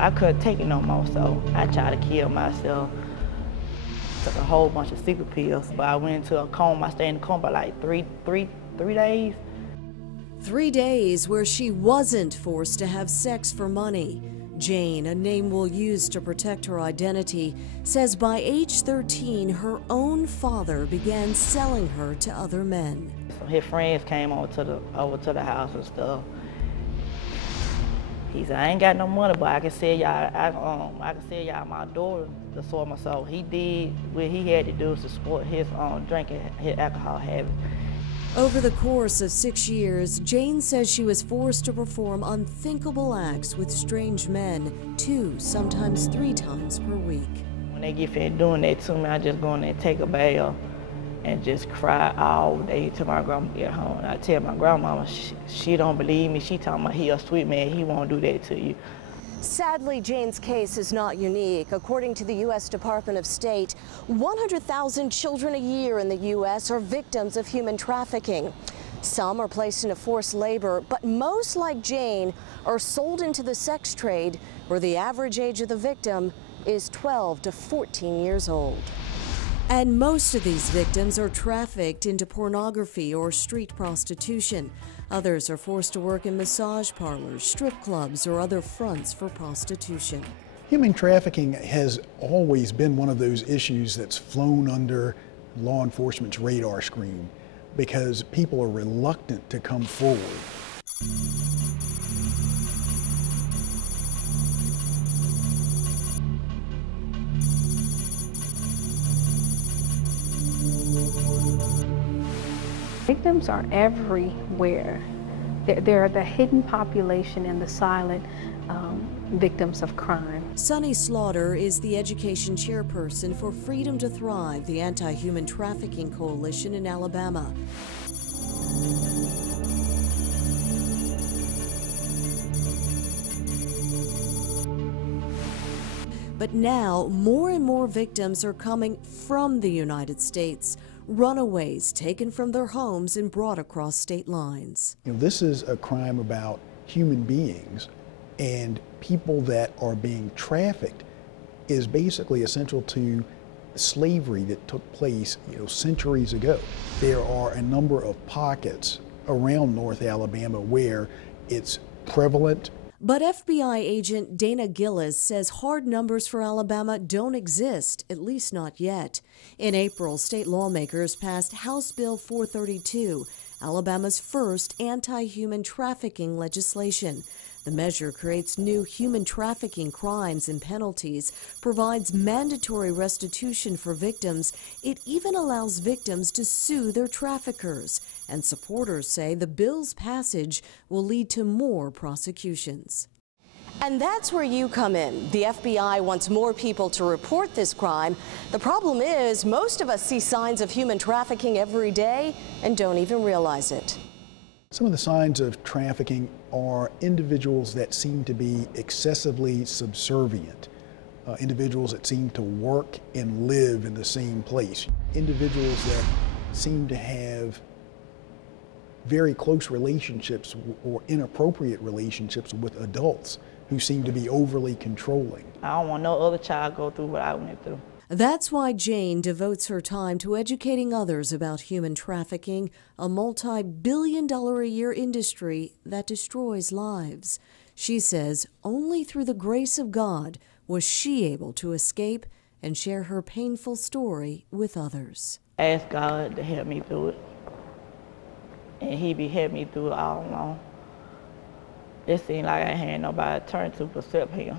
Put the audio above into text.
I couldn't take it no more, so I tried to kill myself. Took a whole bunch of sleeping pills, but I went into a coma. I stayed in a coma for like three days. 3 days where she wasn't forced to have sex for money. Jane, a name we'll use to protect her identity, says by age 13, her own father began selling her to other men. So his friends came over to the house and stuff. He said, "I ain't got no money, but I can sell y'all. I can sell y'all my daughter to sort my soul." He did what he had to do to support his drinking, his alcohol habit. Over the course of 6 years, Jane says she was forced to perform unthinkable acts with strange men 2, sometimes 3 times per week. When they get finished doing that to me, I just go in there and take a bath and just cry all day till my grandma get home. And I tell my grandmama, she don't believe me. She talking about he a sweet man, he won't do that to you. Sadly, Jane's case is not unique. According to the U.S. Department of State, 100,000 children a year in the U.S. are victims of human trafficking. Some are placed into forced labor, but most, like Jane, are sold into the sex trade, where the average age of the victim is 12 to 14 years old. And most of these victims are trafficked into pornography or street prostitution. Others are forced to work in massage parlors, strip clubs, or other fronts for prostitution. Human trafficking has always been one of those issues that's flown under law enforcement's radar screen because people are reluctant to come forward. Victims are everywhere. They're the hidden population and the silent victims of crime. Sunny Slaughter is the education chairperson for Freedom to Thrive, the anti-human trafficking coalition in Alabama. But now, more and more victims are coming from the United States. Runaways taken from their homes and brought across state lines. This is a crime about human beings, and people that are being trafficked is basically essential to slavery that took place centuries ago. There are a number of pockets around North Alabama where it's prevalent. But FBI agent Dana Gillis says hard numbers for Alabama don't exist, at least not yet. In April, state lawmakers passed House Bill 432, Alabama's first anti-human trafficking legislation. The measure creates new human trafficking crimes and penalties, provides mandatory restitution for victims. It even allows victims to sue their traffickers. And supporters say the bill's passage will lead to more prosecutions. And that's where you come in. The FBI wants more people to report this crime. The problem is, most of us see signs of human trafficking every day and don't even realize it. Some of the signs of trafficking are individuals that seem to be excessively subservient, individuals that seem to work and live in the same place, individuals that seem to have very close relationships or inappropriate relationships with adults who seem to be overly controlling. I don't want no other child to go through what I went through. That's why Jane devotes her time to educating others about human trafficking, a multi-billion-dollar-a-year industry that destroys lives. She says only through the grace of God was she able to escape and share her painful story with others. I asked God to help me through it, and He be helping me through it all along. It seemed like I had nobody to turn to except Him.